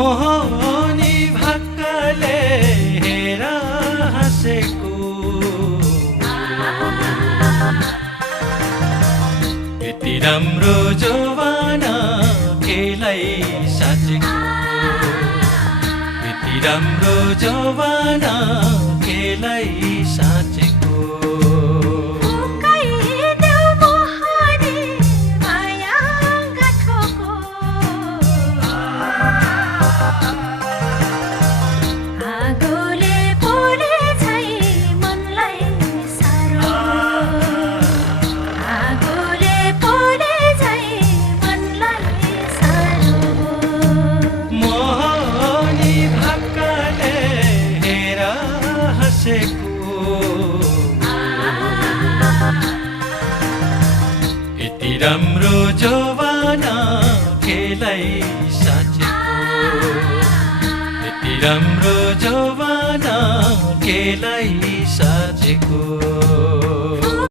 मोहनी भक्कले हेर हाँसेको यति राम्रो जवाना केलाई साँचेको यति राम्रो जवाना केलाई साँचेको यति राम्रो जवाना केलाई साँचेको यति राम्रो जवाना केलाई साँचेको